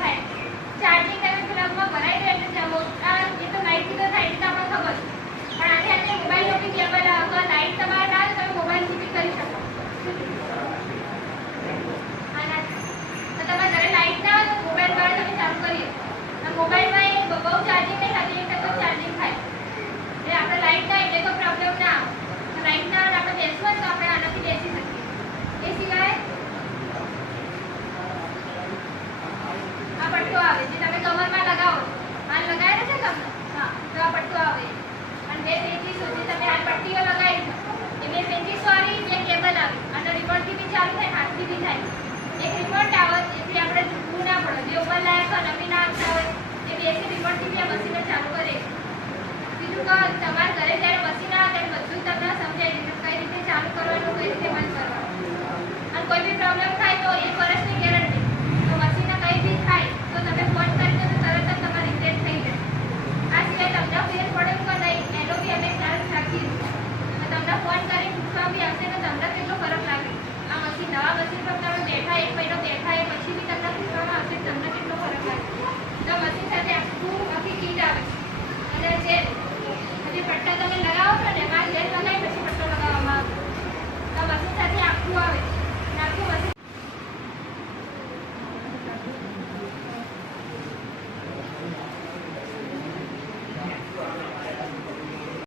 થાય. ચાર્જિંગ તમે પ્લગમાં ભરાઈ દે એટલે એ તો લાઈટથી તો થાય એટલે આપણને ખબર. પણ આજે આપણે મોબાઈલનો બી કેબલ લાઈટ તમારે ના તમે મોબાઈલથી બી કરી શકો. તો તમારે ઘરે લાઈટ ના હોય તો મોબાઈલ દ્વારા તમે ચાલુ કરીએ. મોબાઈલમાં એ બહુ ચાર્જિંગ નહીં થતી, 1% ચાર્જિંગ થાય. એટલે આપણે લાઈટ ના એટલે તો પ્રોબ્લેમ ના આવે. લાઈટ ના આપણે બેસવું હોય તો આપણે આનાથી બેસી શકીએ. એ સિવાય આ પટ્ટો આવે જે તમે કમરમાં લગાવો. હાલ લગાવેલો છે તમને? હા, તો આ પટ્ટો આવે. અને 2 પેચીસ સુધી તમે આ પટ્ટીઓ લગાવી છે. એ 2 પેચીસ વાળી જે કેબલ આવે અને રિમોટથી બી ચાલુ થાય, હાથથી બી થાય. એક રિમોટ આવે જેથી આપણે ઝૂકવું ના પડે. જે ઉપર લાયક હોય નમી ના આવતા હોય એ બેસી રિમોટથી બી આ મશીનને ચાલુ કરે. બીજું કે તમારા ઘરે જ્યારે મશીન આવે ત્યારે બધું તમને સમજાય છે કઈ રીતે ચાલુ કરવાનું, કઈ રીતે બંધ કરવાનું. અને કોઈ બી પ્રોબ્લેમ થાય તો 1 વર્ષની ગેરંટી. તો મશીનને કંઈ બી થાય તો તમે ફોન કરી દો તો તરત જ તમારી રિપેર થઈ જાય. આ સિવાય તમને ફેર પડે કે નહીં એનો બી અમે ખ્યાલ રાખીએ છીએ. તો તમને ફોન કરીને પૂછવા બી આવશે કે તમને કેટલો ફરક લાગે. આ મશીન નવા મશીન પર તમે બેઠા 1 મહિનો બેઠા એ પછી બી તમને પૂછવામાં આવશે કે તમને કેટલો ફરક લાગે. તો મશીન સાથે આખું